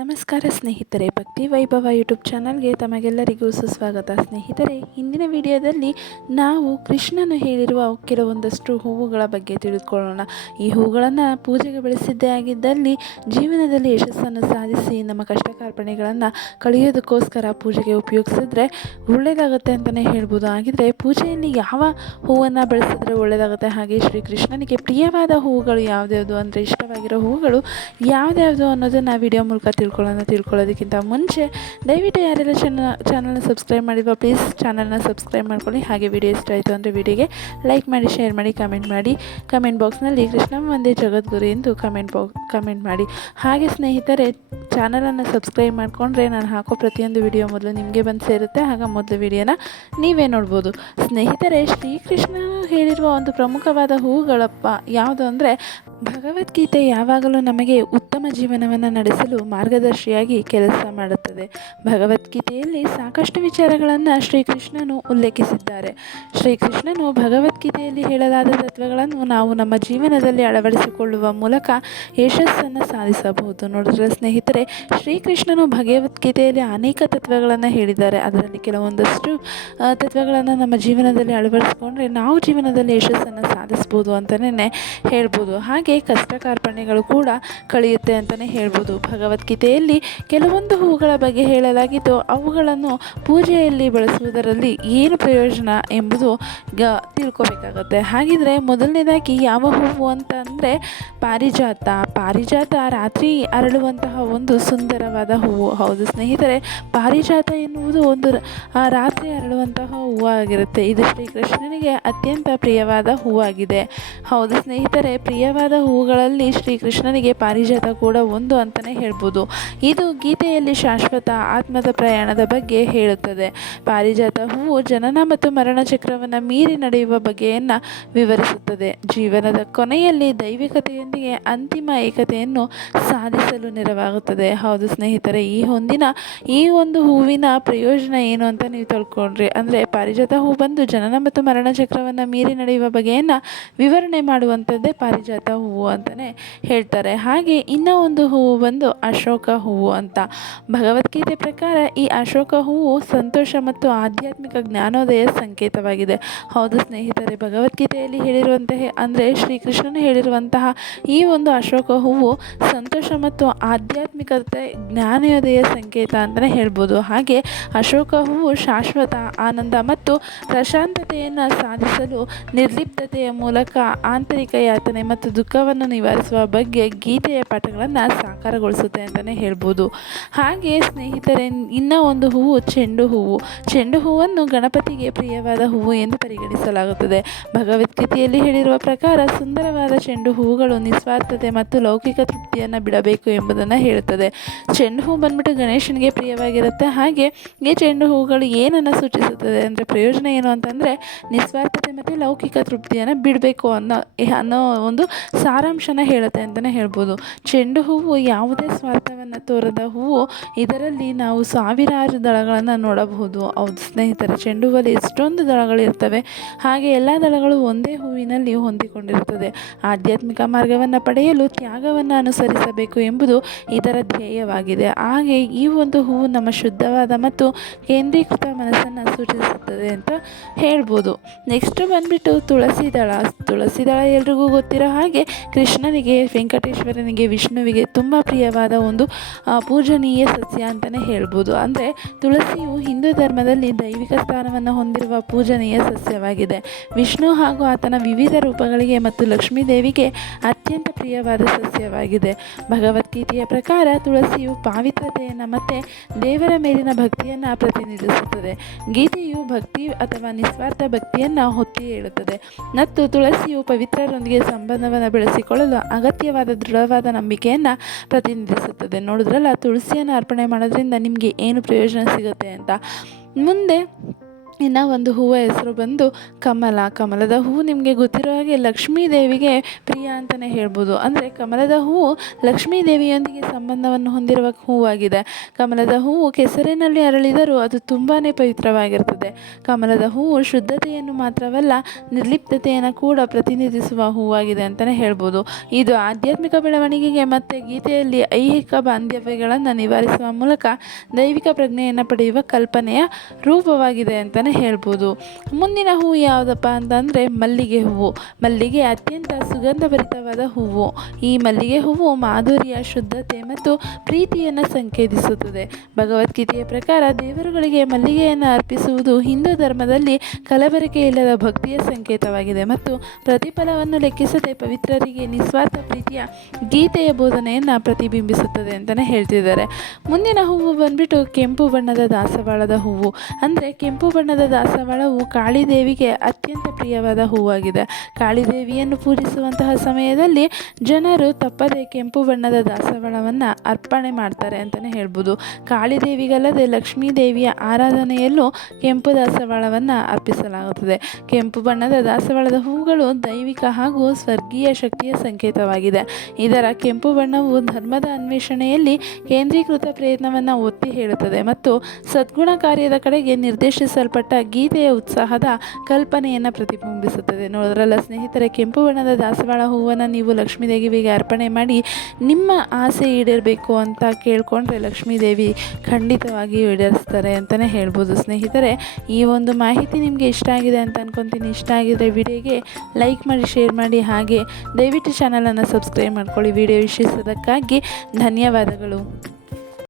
ನಮಸ್ಕಾರ ಸ್ನೇಹಿತರೆ, ಭಕ್ತಿ ವೈಭವ ಯೂಟ್ಯೂಬ್ ಚಾನಲ್ಗೆ ತಮಗೆಲ್ಲರಿಗೂ ಸುಸ್ವಾಗತ. ಸ್ನೇಹಿತರೆ, ಇಂದಿನ ವಿಡಿಯೋದಲ್ಲಿ ನಾವು ಕೃಷ್ಣನು ಹೇಳಿರುವ ಕೆಲವೊಂದಷ್ಟು ಹೂವುಗಳ ಬಗ್ಗೆ ತಿಳಿದುಕೊಳ್ಳೋಣ. ಈ ಹೂಗಳನ್ನು ಪೂಜೆಗೆ ಬೆಳೆಸಿದ್ದೇ ಆಗಿದ್ದಲ್ಲಿ ಜೀವನದಲ್ಲಿ ಯಶಸ್ಸನ್ನು ಸಾಧಿಸಿ ನಮ್ಮ ಕಷ್ಟ ಕಾರ್ಪಣೆಗಳನ್ನು ಕಳೆಯೋದಕ್ಕೋಸ್ಕರ ಪೂಜೆಗೆ ಉಪಯೋಗಿಸಿದ್ರೆ ಒಳ್ಳೆಯದಾಗುತ್ತೆ ಅಂತಲೇ ಹೇಳ್ಬೋದು. ಹಾಗಿದ್ರೆ ಪೂಜೆಯಲ್ಲಿ ಯಾವ ಹೂವನ್ನು ಬೆಳೆಸಿದ್ರೆ ಒಳ್ಳೆಯದಾಗುತ್ತೆ ಹಾಗೆ ಶ್ರೀ ಕೃಷ್ಣನಿಗೆ ಪ್ರಿಯವಾದ ಹೂವುಗಳು ಯಾವ್ದ್ಯಾವುದು? ಅಂದರೆ ಇಷ್ಟವಾಗಿರೋ ಹೂವುಗಳು ಯಾವ್ದ್ಯಾವುದು ಅನ್ನೋದನ್ನು ವಿಡಿಯೋ ಮೂಲಕ ತಿಳ್ಕೊಳ್ಳೋಣ, ತಿಳ್ಕೊಳ್ಳೋದಕ್ಕಿಂತ ಮುಂಚೆ ದಯವಿಟ್ಟು ಯಾರೆಲ್ಲ ಚಾನಲ್ ಚಾನಲ್ನ ಸಬ್ಸ್ಕ್ರೈಬ್ ಮಾಡಿಲ್ವ ಪ್ಲೀಸ್ ಚಾನಲ್ನ ಸಬ್ಸ್ಕ್ರೈಬ್ ಮಾಡ್ಕೊಳ್ಳಿ. ಹಾಗೆ ವಿಡಿಯೋ ಇಷ್ಟ ಆಯಿತು ಅಂದರೆ ವಿಡಿಯೋಗೆ ಲೈಕ್ ಮಾಡಿ ಶೇರ್ ಮಾಡಿ ಕಮೆಂಟ್ ಮಾಡಿ. ಕಮೆಂಟ್ ಬಾಕ್ಸ್ನಲ್ಲಿ ಕೃಷ್ಣ ಒಂದೇ ಜಗದ್ಗುರು ಎಂದು ಕಮೆಂಟ್ ಬಾಕ್ ಕಮೆಂಟ್ ಮಾಡಿ. ಹಾಗೆ ಸ್ನೇಹಿತರೆ ಚಾನಲನ್ನು ಸಬ್ಸ್ಕ್ರೈಬ್ ಮಾಡಿಕೊಂಡ್ರೆ ನಾನು ಹಾಕೋ ಪ್ರತಿಯೊಂದು ವಿಡಿಯೋ ಮೊದಲು ನಿಮಗೆ ಬಂದು ಸೇರುತ್ತೆ. ಆಗ ಮೊದಲು ವಿಡಿಯೋನ ನೀವೇ ನೋಡ್ಬೋದು. ಸ್ನೇಹಿತರೆ, ಶ್ರೀಕೃಷ್ಣ ಹೇಳಿರುವ ಒಂದು ಪ್ರಮುಖವಾದ ಹೂಗಳಪ್ಪ ಯಾವುದು ಅಂದರೆ ಭಗವದ್ಗೀತೆ ಯಾವಾಗಲೂ ನಮಗೆ ಉತ್ತಮ ಜೀವನವನ್ನು ನಡೆಸಲು ಮಾರ್ಗದರ್ಶಿಯಾಗಿ ಕೆಲಸ ಮಾಡುತ್ತದೆ. ಭಗವದ್ಗೀತೆಯಲ್ಲಿ ಸಾಕಷ್ಟು ವಿಚಾರಗಳನ್ನು ಶ್ರೀಕೃಷ್ಣನು ಉಲ್ಲೇಖಿಸಿದ್ದಾರೆ. ಶ್ರೀಕೃಷ್ಣನು ಭಗವದ್ಗೀತೆಯಲ್ಲಿ ಹೇಳಲಾದ ತತ್ವಗಳನ್ನು ನಾವು ನಮ್ಮ ಜೀವನದಲ್ಲಿ ಅಳವಡಿಸಿಕೊಳ್ಳುವ ಮೂಲಕ ಯಶಸ್ಸನ್ನು ಸಾಧಿಸಬಹುದು. ನೋಡಿದ್ರೆ ಸ್ನೇಹಿತರೆ, ಶ್ರೀಕೃಷ್ಣನು ಭಗವದ್ಗೀತೆಯಲ್ಲಿ ಅನೇಕ ತತ್ವಗಳನ್ನು ಹೇಳಿದ್ದಾರೆ. ಅದರಲ್ಲಿ ಕೆಲವೊಂದಷ್ಟು ತತ್ವಗಳನ್ನು ನಮ್ಮ ಜೀವನದಲ್ಲಿ ಅಳವಡಿಸಿಕೊಂಡ್ರೆ ನಾವು ಜೀವನದಲ್ಲಿ ಯಶಸ್ಸನ್ನು ಸಾಧಿಸ್ಬೋದು ಅಂತಲೇ ಹೇಳ್ಬೋದು. ಹಾಗೆ ಕಷ್ಟ ಕಾರ್ಪಣ್ಯಗಳು ಕೂಡ ಕಳೆಯುತ್ತೆ ಅಂತಲೇ ಹೇಳ್ಬೋದು. ಭಗವದ್ಗೀತೆಯಲ್ಲಿ ಕೆಲವೊಂದು ಹೂವುಗಳ ಬಗ್ಗೆ ಹೇಳಲಾಗಿದ್ದು, ಅವುಗಳನ್ನು ಪೂಜೆಯಲ್ಲಿ ಬಳಸುವುದರಲ್ಲಿ ಏನು ಪ್ರಯೋಜನ ಎಂಬುದು ಗ ತಿಳ್ಕೊಬೇಕಾಗತ್ತೆ. ಹಾಗಿದ್ರೆ ಮೊದಲನೇದಾಗಿ ಯಾವ ಹೂವು ಅಂತ ಅಂದರೆ ಪಾರಿಜಾತ. ಪಾರಿಜಾತ ರಾತ್ರಿ ಅರಳುವಂತಹ ಒಂದು ಸುಂದರವಾದ ಹೂವು. ಹೌದು ಸ್ನೇಹಿತರೆ, ಪಾರಿಜಾತ ಎನ್ನುವುದು ಒಂದು ರಾತ್ರಿ ಅರಳುವಂತಹ ಹೂವಾಗಿರುತ್ತೆ. ಇದು ಶ್ರೀಕೃಷ್ಣನಿಗೆ ಅತ್ಯಂತ ಪ್ರಿಯವಾದ ಹೂವಾಗಿದೆ. ಹೌದು ಸ್ನೇಹಿತರೆ, ಪ್ರಿಯವಾದ ಹೂವುಗಳಲ್ಲಿ ಶ್ರೀಕೃಷ್ಣನಿಗೆ ಪಾರಿಜಾತ ಕೂಡ ಒಂದು ಅಂತಲೇ ಹೇಳ್ಬೋದು. ಇದು ಗೀತೆಯಲ್ಲಿ ಶಾಶ್ವತ ಆತ್ಮದ ಪ್ರಯಾಣದ ಬಗ್ಗೆ ಹೇಳುತ್ತದೆ. ಪಾರಿಜಾತ ಹೂವು ಜನನ ಮತ್ತು ಮರಣ ಚಕ್ರವನ್ನು ಮೀರಿ ನಡೆಯುವ ಬಗೆಯನ್ನು ವಿವರಿಸುತ್ತದೆ. ಜೀವನದ ಕೊನೆಯಲ್ಲಿ ದೈವಿಕತೆಯೊಂದಿಗೆ ಅಂತಿಮ ಏಕತೆಯನ್ನು ಸಾಧಿಸಲು ನೆರವಾಗುತ್ತದೆ. ಹೌದು ಸ್ನೇಹಿತರೆ, ಈ ಹೊಂದಿನ ಈ ಒಂದು ಹೂವಿನ ಪ್ರಯೋಜನ ಏನು ಅಂತ ನೀವು ತಿಳ್ಕೊಂಡ್ರಿ. ಅಂದರೆ ಪಾರಿಜಾತ ಹೂ ಬಂದು ಜನನ ಮತ್ತು ಮರಣ ಚಕ್ರವನ್ನು ಮೀರಿ ನಡೆಯುವ ಬಗೆಯನ್ನು ವಿವರಣೆ ಮಾಡುವಂಥದ್ದೇ ಪಾರಿಜಾತ ಹೂವು ಅಂತಲೇ ಹೇಳ್ತಾರೆ. ಹಾಗೆ ಇನ್ನೂ ಒಂದು ಹೂವು ಬಂದು ಅಶೋಕ ಹೂವು ಅಂತ. ಭಗವದ್ಗೀತೆ ಪ್ರಕಾರ ಈ ಅಶೋಕ ಹೂವು ಸಂತೋಷ ಮತ್ತು ಆಧ್ಯಾತ್ಮಿಕ ಜ್ಞಾನೋದಯ ಸಂಕೇತವಾಗಿದೆ. ಹೌದು ಸ್ನೇಹಿತರೆ, ಭಗವದ್ಗೀತೆಯಲ್ಲಿ ಹೇಳಿರುವಂತಹ, ಅಂದರೆ ಶ್ರೀಕೃಷ್ಣನು ಹೇಳಿರುವಂತಹ ಈ ಒಂದು ಅಶೋಕ ಹೂವು ಸಂತೋಷ ಮತ್ತು ಆಧ್ಯಾತ್ಮಿಕತೆ ಜ್ಞಾನೋದಯ ಸಂಕೇತ ಅಂತಲೇ ಹೇಳ್ಬೋದು. ಹಾಗೆ ಅಶೋಕ ಹೂವು ಶಾಶ್ವತ, ಆನಂದ ಮತ್ತು ಪ್ರಶಾಂತತೆಯನ್ನು ಸಾಧಿಸಲು ನಿರ್ಲಿಪ್ತತೆಯ ಮೂಲಕ ಆಂತರಿಕ ಯಾತನೆ ಮತ್ತು ದುಃಖವನ್ನು ನಿವಾರಿಸುವ ಬಗ್ಗೆ ಗೀತೆಯ ಪಾಠಗಳನ್ನು ಸಾಕಾರಗೊಳಿಸುತ್ತೆ ಅಂತಲೇ ಹೇಳ್ಬೋದು. ಹಾಗೆ ಸ್ನೇಹಿತರೆ, ಇನ್ನೂ ಒಂದು ಹೂವು ಚೆಂಡು ಹೂವು. ಚೆಂಡು ಹೂವನ್ನು ಗಣಪತಿಗೆ ಪ್ರಿಯವಾದ ಹೂವು ಎಂದು ಪರಿಗಣಿಸಲಾಗುತ್ತದೆ. ಭಗವದ್ಗೀತೆಯಲ್ಲಿ ಹೇಳಿರುವ ಪ್ರಕಾರ ಸುಂದರವಾದ ಚೆಂಡು ಹೂವುಗಳು ನಿಸ್ವಾರ್ಥತೆ ಮತ್ತು ಲೌಕಿಕ ತೃಪ್ತಿಯನ್ನು ಬಿಡಬೇಕು ಎಂಬುದನ್ನು ಹೇಳುತ್ತದೆ. ಚೆಂಡು ಹೂ ಬಂದ್ಬಿಟ್ಟು ಗಣೇಶನಿಗೆ ಪ್ರಿಯವಾಗಿರುತ್ತೆ. ಹಾಗೆ ಈ ಚೆಂಡು ಹೂವುಗಳು ಏನನ್ನು ಸೂಚಿಸುತ್ತದೆ ಅಂದರೆ ಪ್ರಯೋಜನ ಏನು ಅಂತಂದರೆ ನಿಸ್ವಾರ್ಥತೆ ಮತ್ತು ಲೌಕಿಕ ತೃಪ್ತಿಯನ್ನು ಬಿಡಬೇಕು ಅನ್ನೋ ಅನ್ನೋ ಒಂದು ಸಾರಾಂಶನ ಹೇಳುತ್ತೆ ಅಂತಲೇ ಹೇಳ್ಬೋದು. ಚೆಂಡು ಹೂವು ಯಾವುದೇ ಸ್ವಾರ್ಥವನ್ನು ತೋರದ ಹೂವು, ಇದರಲ್ಲಿ ನಾವು ಸಾವಿರಾರು ದಳಗಳನ್ನು ನೋಡಬಹುದು. ಹೌದು ಸ್ನೇಹಿತರೆ, ಚೆಂಡು ಹೂವಲ್ಲಿ ಎಷ್ಟೊಂದು ದಳಗಳಿರ್ತವೆ ಹಾಗೆ ಎಲ್ಲ ದಳಗಳು ಒಂದೇ ಹೂವಿನಲ್ಲಿ ಹೊಂದಿಕೊಂಡಿರುತ್ತದೆ. ಆಧ್ಯಾತ್ಮಿಕ ಮಾರ್ಗವನ್ನು ಪಡೆಯಲು ತ್ಯಾಗವನ್ನು ಅನುಸರಿಸಬೇಕು ಎಂಬುದು ಇದರ ಧ್ಯೇಯವಾಗಿದೆ. ಹಾಗೆ ಈ ಒಂದು ಹೂವು ನಮ್ಮ ಶುದ್ಧವಾದ ಮತ್ತು ಕೇಂದ್ರೀಕೃತ ಮನಸ್ಸನ್ನು ಸೂಚಿಸುತ್ತದೆ ಅಂತ ಹೇಳ್ಬೋದು. ನೆಕ್ಸ್ಟ್ ಬಂದುಬಿಟ್ಟು ತುಳಸಿ ದಳ. ತುಳಸಿ ದಳ ಎಲ್ರಿಗೂ ಗೊತ್ತಿರೋ ಹಾಗೆ ಕೃಷ್ಣನಿಗೆ, ವೆಂಕಟೇಶ್ವರನಿಗೆ, ವಿಷ್ಣುವಿಗೆ ತುಂಬ ಪ್ರಿಯವಾದ ಒಂದು ಪೂಜನೀಯ ಸಸ್ಯ ಅಂತಲೇ ಹೇಳ್ಬೋದು. ಅಂದರೆ ತುಳಸಿಯು ಹಿಂದೂ ಧರ್ಮದಲ್ಲಿ ದೈವಿಕ ಸ್ಥಾನವನ್ನು ಹೊಂದಿರುವ ಪೂಜನೀಯ ಸಸ್ಯವಾಗಿದೆ. ವಿಷ್ಣು ಹಾಗೂ ಆತನ ವಿವಿಧ ರೂಪಗಳಿಗೆ ಮತ್ತು ಲಕ್ಷ್ಮೀ ದೇವಿಗೆ ಅತ್ಯಂತ ಪ್ರಿಯವಾದ ಸಸ್ಯವಾಗಿದೆ. ಭಗವದ್ಗೀತೆಯ ಪ್ರಕಾರ ತುಳಸಿಯು ಪಾವಿತ್ರತೆಯನ್ನು ಮತ್ತು ದೇವರ ಮೇಲಿನ ಭಕ್ತಿಯನ್ನು ಪ್ರತಿನಿಧಿಸುತ್ತದೆ. ಗೀತೆಯು ಭಕ್ತಿ ಅಥವಾ ನಿಸ್ವಾರ್ಥ ಭಕ್ತಿಯನ್ನು ಹೊತ್ತಿ ಹೇಳುತ್ತದೆ. ಮತ್ತು ತುಳಸಿಯು ಪವಿತ್ರರೊಂದಿಗೆ ಸಂಬಂಧವನ್ನು ಬೆಳೆಸಿಕೊಳ್ಳಲು ಅಗತ್ಯವಾದ ದೃಢವಾದ ನಂಬಿಕೆಯನ್ನು ಪ್ರತಿನಿಧಿಸುತ್ತದೆ. ನೋಡಿದ್ರಲ್ಲ, ತುಳಸಿಯನ್ನು ಅರ್ಪಣೆ ಮಾಡೋದ್ರಿಂದ ನಿಮಗೆ ಏನು ಪ್ರಯೋಜನ ಸಿಗುತ್ತೆ ಅಂತ? ಮುಂದೆ ಇನ್ನು ಒಂದು ಹೂವ ಹೆಸರು ಬಂದು ಕಮಲ. ಕಮಲದ ಹೂವು ನಿಮಗೆ ಗೊತ್ತಿರೋ ಹಾಗೆ ಲಕ್ಷ್ಮೀ ದೇವಿಗೆ ಪ್ರಿಯ ಅಂತಲೇ ಹೇಳ್ಬೋದು. ಅಂದರೆ ಕಮಲದ ಹೂವು ಲಕ್ಷ್ಮೀ ದೇವಿಯೊಂದಿಗೆ ಸಂಬಂಧವನ್ನು ಹೊಂದಿರುವ ಹೂವಾಗಿದೆ. ಕಮಲದ ಹೂವು ಕೆಸರಿನಲ್ಲಿ ಅರಳಿದರೂ ಅದು ತುಂಬಾ ಪವಿತ್ರವಾಗಿರ್ತದೆ. ಕಮಲದ ಹೂವು ಶುದ್ಧತೆಯನ್ನು ಮಾತ್ರವಲ್ಲ, ನಿರ್ಲಿಪ್ತತೆಯನ್ನು ಕೂಡ ಪ್ರತಿನಿಧಿಸುವ ಹೂವಾಗಿದೆ ಅಂತಲೇ ಹೇಳ್ಬೋದು. ಇದು ಆಧ್ಯಾತ್ಮಿಕ ಬೆಳವಣಿಗೆಗೆ ಮತ್ತು ಗೀತೆಯಲ್ಲಿ ಐಹಿಕ ಬಾಂಧವ್ಯಗಳನ್ನು ನಿವಾರಿಸುವ ಮೂಲಕ ದೈವಿಕ ಪ್ರಜ್ಞೆಯನ್ನು ಪಡೆಯುವ ಕಲ್ಪನೆಯ ರೂಪವಾಗಿದೆ ಅಂತಲೇ ಹೇಳ್ಬೋದು. ಮುಂದಿನ ಹೂವು ಯಾವುದಪ್ಪ ಅಂತಂದರೆ ಮಲ್ಲಿಗೆ ಹೂವು. ಮಲ್ಲಿಗೆ ಅತ್ಯಂತ ಸುಗಂಧಭರಿತವಾದ ಹೂವು. ಈ ಮಲ್ಲಿಗೆ ಹೂವು ಮಾಧುರ್ಯ, ಶುದ್ಧತೆ ಮತ್ತು ಪ್ರೀತಿಯನ್ನು ಸಂಕೇತಿಸುತ್ತದೆ. ಭಗವದ್ಗೀತೆಯ ಪ್ರಕಾರ ದೇವರುಗಳಿಗೆ ಮಲ್ಲಿಗೆಯನ್ನು ಅರ್ಪಿಸುವುದು ಹಿಂದೂ ಧರ್ಮದಲ್ಲಿ ಕಲಬೆರಕೆ ಇಲ್ಲದ ಭಕ್ತಿಯ ಸಂಕೇತವಾಗಿದೆ ಮತ್ತು ಪ್ರತಿಫಲವನ್ನು ಲೆಕ್ಕಿಸದೆ ಪವಿತ್ರರಿಗೆ ನಿಸ್ವಾರ್ಥ ಪ್ರೀತಿಯ ಗೀತೆಯ ಬೋಧನೆಯನ್ನು ಪ್ರತಿಬಿಂಬಿಸುತ್ತದೆ ಅಂತಲೇ ಹೇಳ್ತಿದ್ದಾರೆ. ಮುಂದಿನ ಹೂವು ಬಂದ್ಬಿಟ್ಟು ಕೆಂಪು ಬಣ್ಣದ ದಾಸವಾಳದ ಹೂವು. ಅಂದರೆ ಕೆಂಪು ಬಣ್ಣದ ದಾಸವಾಳವು ಕಾಳಿದೇವಿಗೆ ಅತ್ಯಂತ ಪ್ರಿಯವಾದ ಹೂವಾಗಿದೆ. ಕಾಳಿದೇವಿಯನ್ನು ಪೂಜಿಸುವಂತಹ ಸಮಯದಲ್ಲಿ ಜನರು ತಪ್ಪದೆ ಕೆಂಪು ಬಣ್ಣದ ದಾಸವಾಳವನ್ನು ಅರ್ಪಣೆ ಮಾಡ್ತಾರೆ ಅಂತಲೇ ಹೇಳ್ಬೋದು. ಕಾಳಿದೇವಿಗಲ್ಲದೆ ಲಕ್ಷ್ಮೀ ದೇವಿಯ ಆರಾಧನೆಯಲ್ಲೂ ಕೆಂಪು ದಾಸವಾಳವನ್ನು ಅರ್ಪಿಸಲಾಗುತ್ತದೆ. ಕೆಂಪು ಬಣ್ಣದ ದಾಸವಾಳದ ಹೂಗಳು ದೈವಿಕ ಹಾಗೂ ಸ್ವರ್ಗೀಯ ಶಕ್ತಿಯ ಸಂಕೇತವಾಗಿದೆ. ಇದರ ಕೆಂಪು ಬಣ್ಣವು ಧರ್ಮದ ಅನ್ವೇಷಣೆಯಲ್ಲಿ ಕೇಂದ್ರೀಕೃತ ಪ್ರಯತ್ನವನ್ನು ಒತ್ತಿ ಹೇಳುತ್ತದೆ ಮತ್ತು ಸದ್ಗುಣ ಕಾರ್ಯದ ಕಡೆಗೆ ನಿರ್ದೇಶಿಸಲ್ಪಟ್ಟ ಗೀತೆಯ ಉತ್ಸಾಹದ ಕಲ್ಪನೆಯನ್ನು ಪ್ರತಿಬಿಂಬಿಸುತ್ತದೆ. ನೋಡೋದ್ರಲ್ಲ ಸ್ನೇಹಿತರೆ, ಕೆಂಪು ಬಣ್ಣದ ದಾಸವಾಳ ಹೂವನ್ನು ನೀವು ಲಕ್ಷ್ಮೀ ದೇವಿಗೆ ಅರ್ಪಣೆ ಮಾಡಿ ನಿಮ್ಮ ಆಸೆ ಈಡೇರಬೇಕು ಅಂತ ಕೇಳಿಕೊಂಡ್ರೆ ಲಕ್ಷ್ಮೀ ದೇವಿ ಖಂಡಿತವಾಗಿ ಈಡೇರಿಸ್ತಾರೆ ಅಂತಲೇ ಹೇಳ್ಬೋದು. ಸ್ನೇಹಿತರೆ, ಈ ಒಂದು ಮಾಹಿತಿ ನಿಮಗೆ ಇಷ್ಟ ಆಗಿದೆ ಅಂತ ಅನ್ಕೊತೀನಿ. ಇಷ್ಟ ಆಗಿದ್ರೆ ವಿಡಿಯೋಗೆ ಲೈಕ್ ಮಾಡಿ, ಶೇರ್ ಮಾಡಿ, ಹಾಗೆ ದಯವಿಟ್ಟು ಚಾನಲನ್ನು ಸಬ್ಸ್ಕ್ರೈಬ್ ಮಾಡ್ಕೊಳ್ಳಿ. ವಿಡಿಯೋ ವೀಕ್ಷಿಸೋದಕ್ಕಾಗಿ ಧನ್ಯವಾದಗಳು.